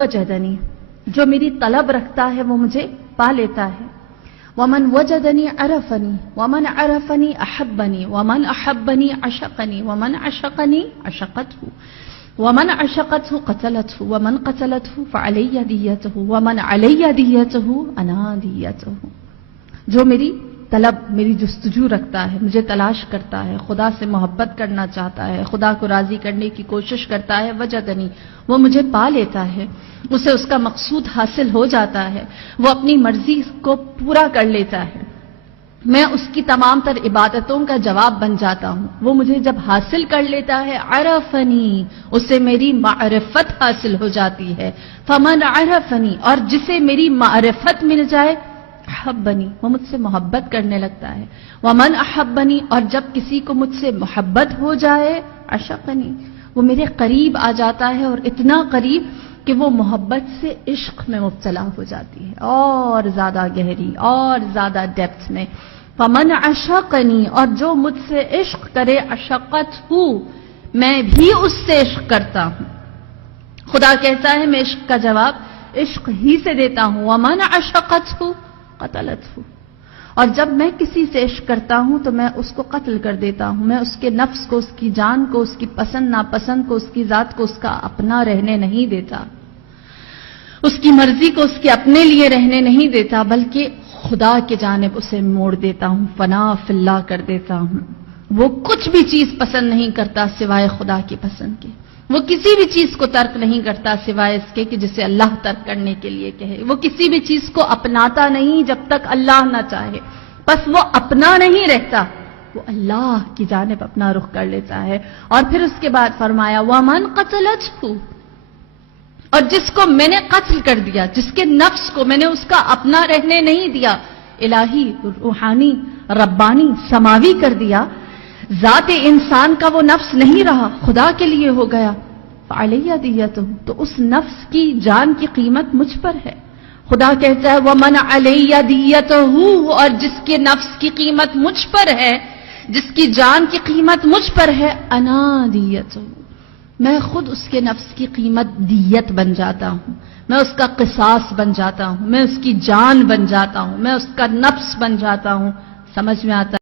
وجدنی، جو میری طلب رکھتا ہے وہ مجھے پا لیتا ہے۔ ومن وجدنی عرفنی ومن عرفنی احبنی ومن احبنی عشقنی ومن عشقنی عشقته ومن عشقته قتلته ومن قتلته فعلی دیته ومن علی دیته انا دیته۔ جو میری طلب، میری جستجو رکھتا ہے، مجھے تلاش کرتا ہے، خدا سے محبت کرنا چاہتا ہے، خدا کو راضی کرنے کی کوشش کرتا ہے، وجدنی، وہ مجھے پا لیتا ہے، اسے اس کا مقصود حاصل ہو جاتا ہے، وہ اپنی مرضی کو پورا کر لیتا ہے، میں اس کی تمام تر عبادتوں کا جواب بن جاتا ہوں۔ وہ مجھے جب حاصل کر لیتا ہے، عرفنی، اسے میری معرفت حاصل ہو جاتی ہے، فمن عرفنی، اور جسے میری معرفت مل جائے، احبنی، وہ مجھ سے محبت کرنے لگتا ہے، ومن احبنی، اور جب کسی کو مجھ سے محبت ہو جائے، عشقنی، وہ میرے قریب آ جاتا ہے، اور اتنا قریب کہ وہ محبت سے عشق میں مبتلا ہو جاتی ہے، اور زیادہ گہری، اور زیادہ ڈیپتھ میں۔ فمن عشقنی، اور جو مجھ سے عشق کرے، عشقت ہوں، میں بھی اس سے عشق کرتا ہوں۔ خدا کہتا ہے میں عشق کا جواب عشق ہی سے دیتا ہوں۔ ومن عشقت ہوں قتلت ہوں، اور جب میں کسی سے عشق کرتا ہوں تو میں اس کو قتل کر دیتا ہوں، میں اس کے نفس کو، اس کی جان کو، اس کی پسند ناپسند کو، اس کی ذات کو اس کا اپنا رہنے نہیں دیتا، اس کی مرضی کو اس کے اپنے لیے رہنے نہیں دیتا، بلکہ خدا کی جانب اسے موڑ دیتا ہوں، فنا فی اللہ کر دیتا ہوں۔ وہ کچھ بھی چیز پسند نہیں کرتا سوائے خدا کی پسند کے، وہ کسی بھی چیز کو ترک نہیں کرتا سوائے اس کے کہ جسے اللہ ترک کرنے کے لیے کہے، وہ کسی بھی چیز کو اپناتا نہیں جب تک اللہ نہ چاہے، بس وہ اپنا نہیں رہتا، وہ اللہ کی جانب اپنا رخ کر لیتا ہے۔ اور پھر اس کے بعد فرمایا ومن قتلته، اور جس کو میں نے قتل کر دیا، جس کے نفس کو میں نے اس کا اپنا رہنے نہیں دیا، الہی، روحانی، ربانی، سماوی کر دیا، ذات انسان کا وہ نفس نہیں رہا، خدا کے لیے ہو گیا، فعلی دیتہ، تو اس نفس کی جان کی قیمت مجھ پر ہے۔ خدا کہتا ہے ومن علی دیتہ، اور جس کے نفس کی قیمت مجھ پر ہے، جس کی جان کی قیمت مجھ پر ہے، انا دیتہ، میں خود اس کے نفس کی قیمت دیت بن جاتا ہوں، میں اس کا قصاص بن جاتا ہوں، میں اس کی جان بن جاتا ہوں، میں اس کا نفس بن جاتا ہوں۔ سمجھ میں آتا ہے؟